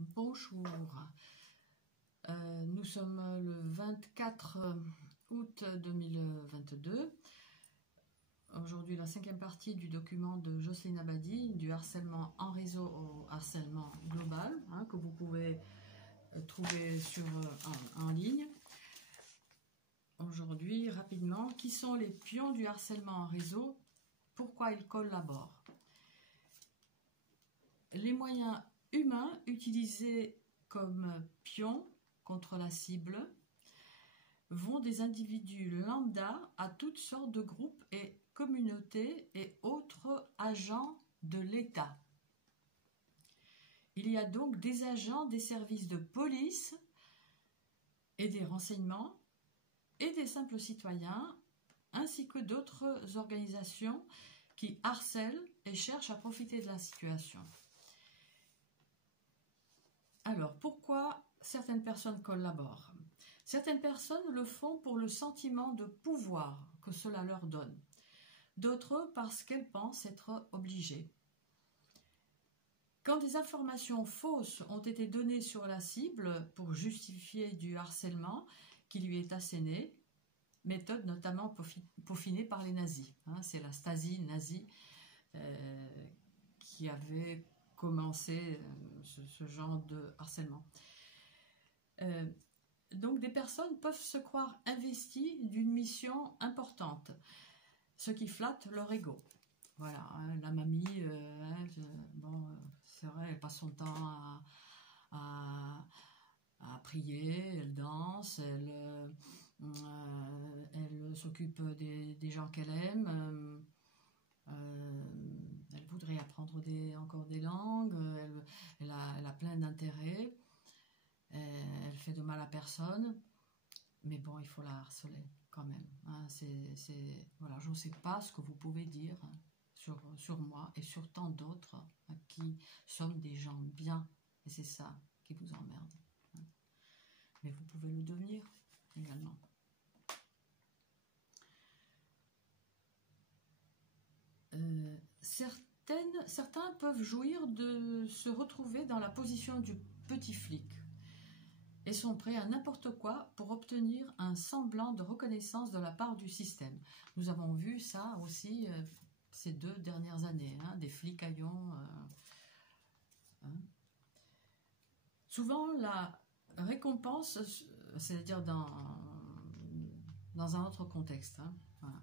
Bonjour, nous sommes le 24 août 2022. Aujourd'hui, la cinquième partie du document de Jocelyne Abadi, du harcèlement en réseau au harcèlement global, que vous pouvez trouver en ligne. Aujourd'hui, rapidement, qui sont les pions du harcèlement en réseau? Pourquoi ils collaborent? Les moyens humains utilisés comme pions contre la cible vont des individus lambda à toutes sortes de groupes et communautés et autres agents de l'État. Il y a donc des agents des services de police et des renseignements et des simples citoyens, ainsi que d'autres organisations qui harcèlent et cherchent à profiter de la situation. Alors, pourquoi certaines personnes collaborent? Certaines personnes le font pour le sentiment de pouvoir que cela leur donne. D'autres parce qu'elles pensent être obligées. Quand des informations fausses ont été données sur la cible pour justifier du harcèlement qui lui est asséné, méthode notamment peaufinée par les nazis. C'est la Stasi nazie qui avait commencé ce genre de harcèlement. Donc des personnes peuvent se croire investies d'une mission importante, ce qui flatte leur ego. Voilà, la mamie, c'est vrai, elle passe son temps à prier, elle danse, elle s'occupe des gens qu'elle aime, elle voudrait apprendre encore des langues, elle a plein d'intérêts, elle fait de mal à personne, mais bon, il faut la harceler quand même. Voilà, je ne sais pas ce que vous pouvez dire sur moi et sur tant d'autres qui sommes des gens bien, et c'est ça qui vous emmerde. Mais vous pouvez le devenir également. Certains peuvent jouir de se retrouver dans la position du petit flic et sont prêts à n'importe quoi pour obtenir un semblant de reconnaissance de la part du système. Nous avons vu ça aussi ces 2 dernières années, des flicaillons. Souvent, la récompense, c'est-à-dire dans un autre contexte, voilà.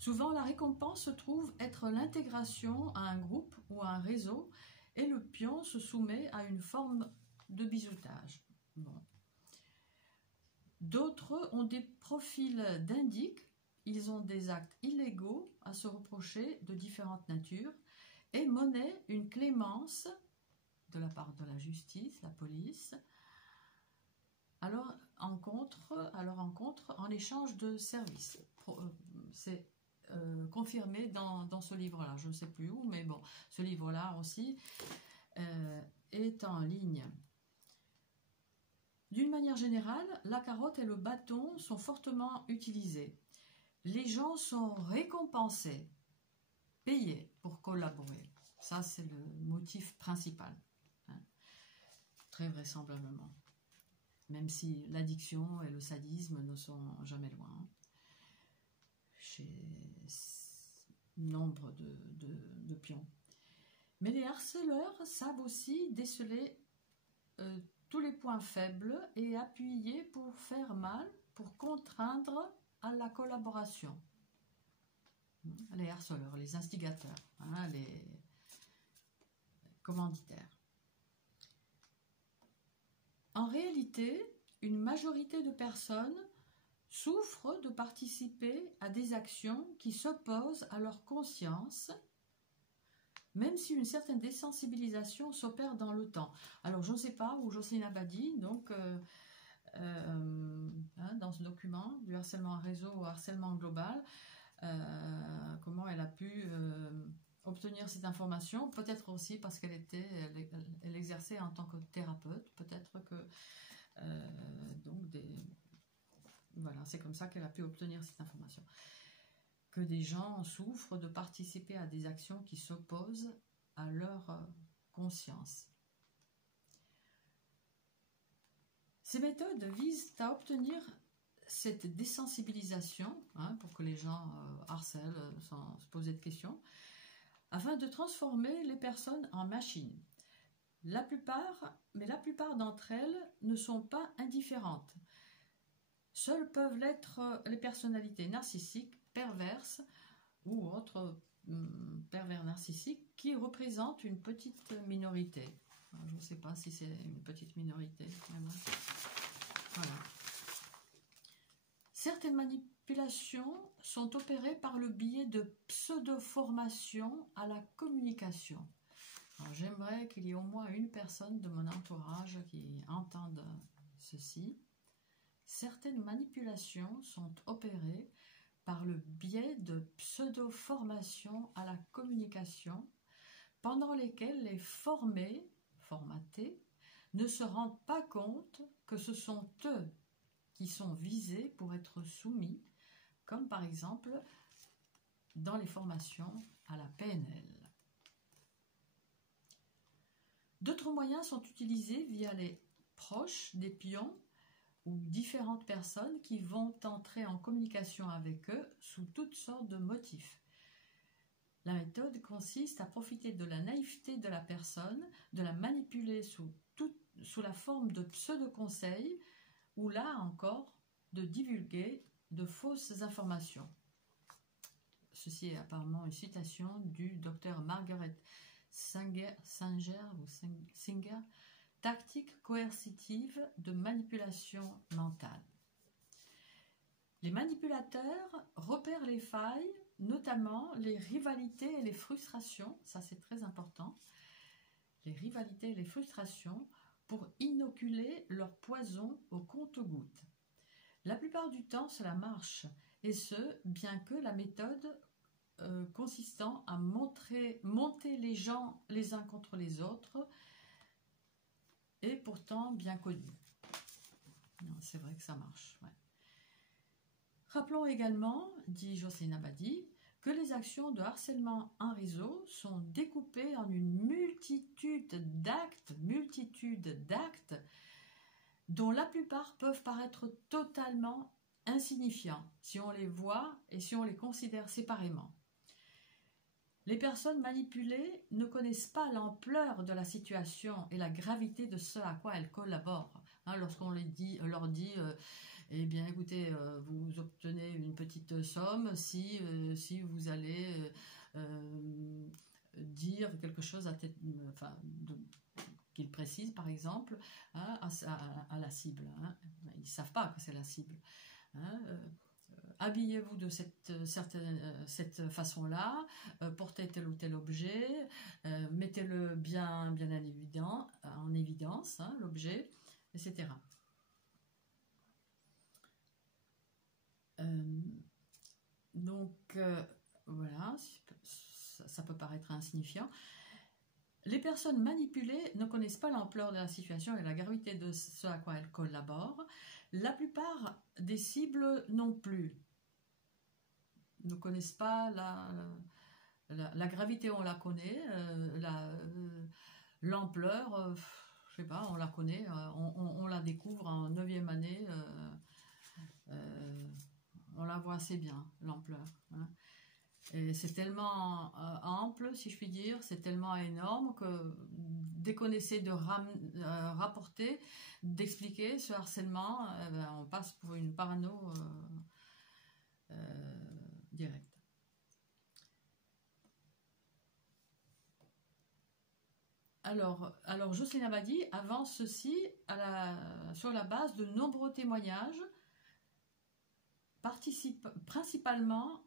Souvent, la récompense se trouve être l'intégration à un groupe ou à un réseau et le pion se soumet à une forme de bizutage. Bon. D'autres ont des profils d'indiques, ils ont des actes illégaux à se reprocher de différentes natures et monnaient une clémence de la part de la justice, la police, à leur encontre en échange de services. C'est confirmé dans ce livre-là, je ne sais plus où, mais bon, ce livre-là aussi est en ligne. D'une manière générale, la carotte et le bâton sont fortement utilisés. Les gens sont récompensés, payés pour collaborer. Ça, c'est le motif principal, très vraisemblablement. Même si l'addiction et le sadisme ne sont jamais loin chez nombre de pions. Mais les harceleurs savent aussi déceler tous les points faibles et appuyer pour faire mal, pour contraindre à la collaboration. Les harceleurs, les instigateurs, les commanditaires. En réalité, une majorité de personnes souffrent de participer à des actions qui s'opposent à leur conscience, même si une certaine désensibilisation s'opère dans le temps. Alors, je ne sais pas où Jocelyne Abadi, donc, dans ce document du harcèlement en réseau au harcèlement global, comment elle a pu obtenir cette information, peut-être aussi parce qu'elle exerçait en tant que thérapeute, peut-être que voilà, c'est comme ça qu'elle a pu obtenir cette information. Que des gens souffrent de participer à des actions qui s'opposent à leur conscience. Ces méthodes visent à obtenir cette désensibilisation, hein, pour que les gens harcèlent sans se poser de questions, afin de transformer les personnes en machines. La plupart d'entre elles ne sont pas indifférentes. Seules peuvent l'être les personnalités narcissiques, perverses ou autres pervers narcissiques qui représentent une petite minorité. Je ne sais pas si c'est une petite minorité. Mais bon. Voilà. Certaines manipulations sont opérées par le biais de pseudo-formations à la communication. J'aimerais qu'il y ait au moins une personne de mon entourage qui entende ceci. Certaines manipulations sont opérées par le biais de pseudo-formations à la communication, pendant lesquelles les formatés, ne se rendent pas compte que ce sont eux qui sont visés pour être soumis, comme par exemple dans les formations à la PNL. D'autres moyens sont utilisés via les proches des pions ou différentes personnes qui vont entrer en communication avec eux sous toutes sortes de motifs. La méthode consiste à profiter de la naïveté de la personne, de la manipuler sous la forme de pseudo-conseils, ou là encore de divulguer de fausses informations. Ceci est apparemment une citation du docteur Margaret Singer, Tactique coercitive de manipulation mentale. Les manipulateurs repèrent les failles, notamment les rivalités et les frustrations, ça c'est très important, les rivalités et les frustrations, pour inoculer leur poison au compte-gouttes. La plupart du temps, cela marche, et ce, bien que la méthode consistant à monter les gens les uns contre les autres est pourtant bien connue. C'est vrai que ça marche. Ouais. Rappelons également, dit Jocelyne Abadi, que les actions de harcèlement en réseau sont découpées en une multitude d'actes dont la plupart peuvent paraître totalement insignifiants si on les voit et si on les considère séparément. Les personnes manipulées ne connaissent pas l'ampleur de la situation et la gravité de ce à quoi elles collaborent. Lorsqu'on leur dit eh bien écoutez, vous obtenez une petite somme si vous allez dire quelque chose qu'il précise par exemple à la cible. Ils ne savent pas que c'est la cible. Habillez-vous de cette façon-là, portez tel ou tel objet, mettez-le bien en évidence, l'objet, etc. Voilà, ça peut paraître insignifiant. Les personnes manipulées ne connaissent pas l'ampleur de la situation et la gravité de ce à quoi elles collaborent. La plupart des cibles non plus ne connaissent pas la gravité, on la connaît, l'ampleur, je sais pas, on la connaît, on la découvre en 9e année, on la voit assez bien, l'ampleur. Et c'est tellement ample, si je puis dire, c'est tellement énorme que dès qu'on essaie de rapporter, d'expliquer ce harcèlement, on passe pour une parano directe. Alors Jocelyne Abadi avance ceci sur la base de nombreux témoignages, principalement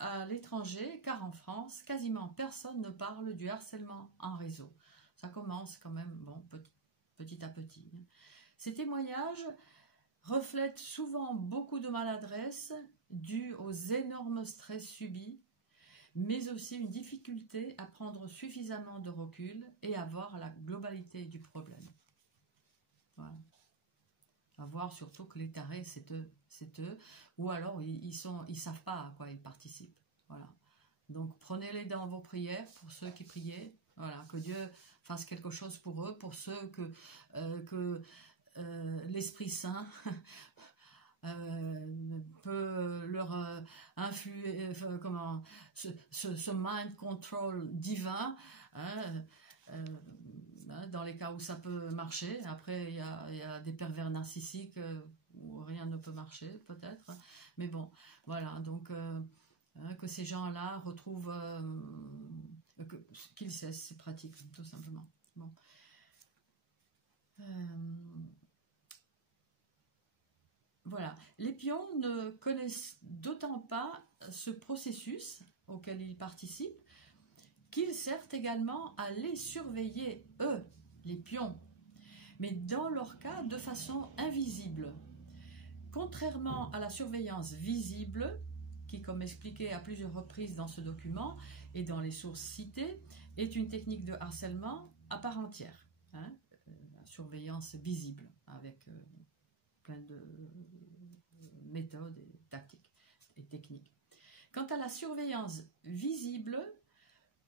à l'étranger, car en France, quasiment personne ne parle du harcèlement en réseau. Ça commence quand même, petit à petit. Ces témoignages reflètent souvent beaucoup de maladresse due aux énormes stress subis, mais aussi une difficulté à prendre suffisamment de recul et à voir la globalité du problème. Voilà. À voir surtout que les tarés, c'est eux, ou alors ils savent pas à quoi ils participent. Voilà. Donc prenez-les dans vos prières pour ceux qui priaient. Voilà, que Dieu fasse quelque chose pour eux, pour ceux que l'Esprit Saint peut leur influer, comment, ce mind control divin, hein, dans les cas où ça peut marcher. Après, il y a des pervers narcissiques où rien ne peut marcher, peut-être. Mais bon, voilà, donc que ces gens-là retrouvent, qu'ils cessent ces pratiques, tout simplement. Bon. Voilà, les pions ne connaissent d'autant pas ce processus auquel ils participent qu'ils servent également à les surveiller, eux, les pions, mais dans leur cas de façon invisible. Contrairement à la surveillance visible, qui, comme expliqué à plusieurs reprises dans ce document et dans les sources citées, est une technique de harcèlement à part entière, hein, la surveillance visible, avec plein de méthodes et tactiques et techniques. Quant à la surveillance visible,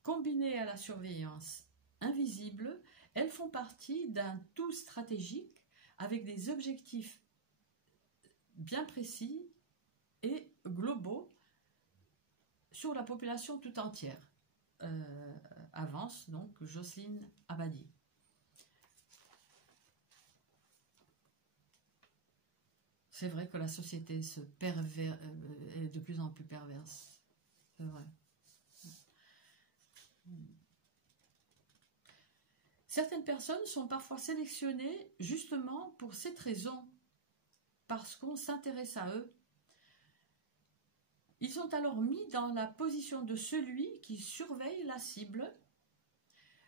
combinée à la surveillance invisible, elles font partie d'un tout stratégique avec des objectifs bien précis et globaux sur la population tout entière. Avance donc Jocelyne Abadi. C'est vrai que la société est de plus en plus perverse. C'est vrai. Certaines personnes sont parfois sélectionnées justement pour cette raison, parce qu'on s'intéresse à eux. Ils sont alors mis dans la position de celui qui surveille la cible,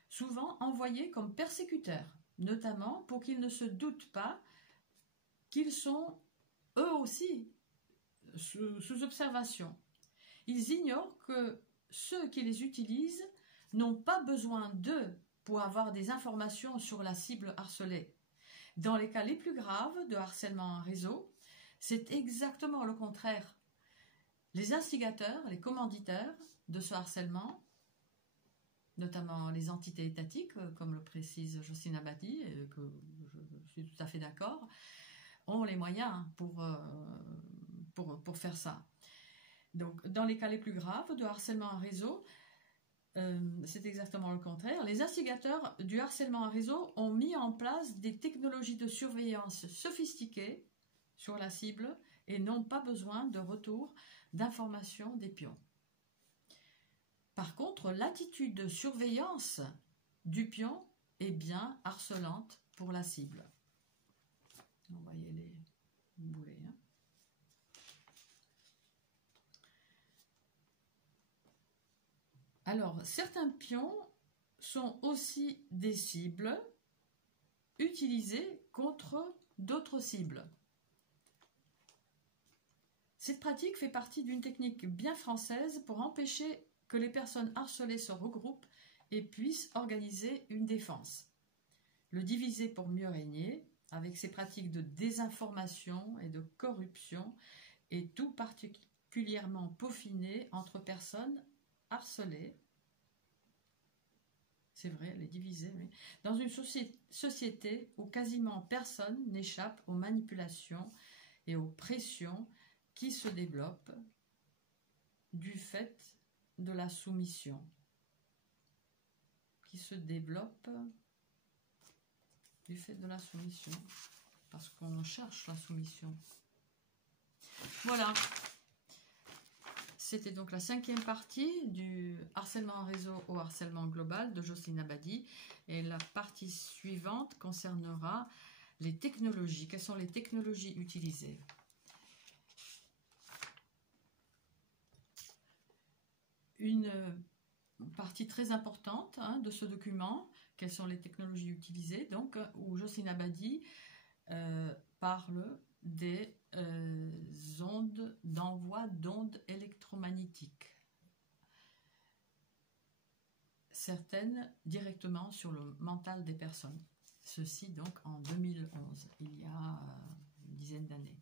souvent envoyé comme persécuteur, notamment pour qu'ils ne se doutent pas qu'ils sont eux aussi sous observation. Ils ignorent que ceux qui les utilisent n'ont pas besoin d'eux pour avoir des informations sur la cible harcelée. Dans les cas les plus graves de harcèlement en réseau, c'est exactement le contraire. Les instigateurs, les commanditaires de ce harcèlement, notamment les entités étatiques, comme le précise Jocelyne Abadi, et que je suis tout à fait d'accord, ont les moyens pour faire ça. Donc, dans les cas les plus graves de harcèlement en réseau, c'est exactement le contraire. Les instigateurs du harcèlement en réseau ont mis en place des technologies de surveillance sophistiquées sur la cible et n'ont pas besoin de retour d'informations des pions. Par contre, l'attitude de surveillance du pion est bien harcelante pour la cible. Vous voyez les boulets. Hein. Alors, certains pions sont aussi des cibles utilisées contre d'autres cibles. Cette pratique fait partie d'une technique bien française pour empêcher que les personnes harcelées se regroupent et puissent organiser une défense. Le diviser pour mieux régner, avec ses pratiques de désinformation et de corruption, est tout particulièrement peaufiné entre personnes harcelées. C'est vrai, les diviser, oui. Dans une société où quasiment personne n'échappe aux manipulations et aux pressions qui se développent du fait de la soumission. Parce qu'on cherche la soumission. Voilà. C'était donc la 5e partie du harcèlement en réseau au harcèlement global de Jocelyne Abadi. Et la partie suivante concernera les technologies. Quelles sont les technologies utilisées? Une partie très importante de ce document, quelles sont les technologies utilisées, donc, où Jocelyne Abadi parle des ondes d'envoi d'ondes électromagnétiques. Certaines directement sur le mental des personnes. Ceci donc en 2011, il y a une dizaine d'années.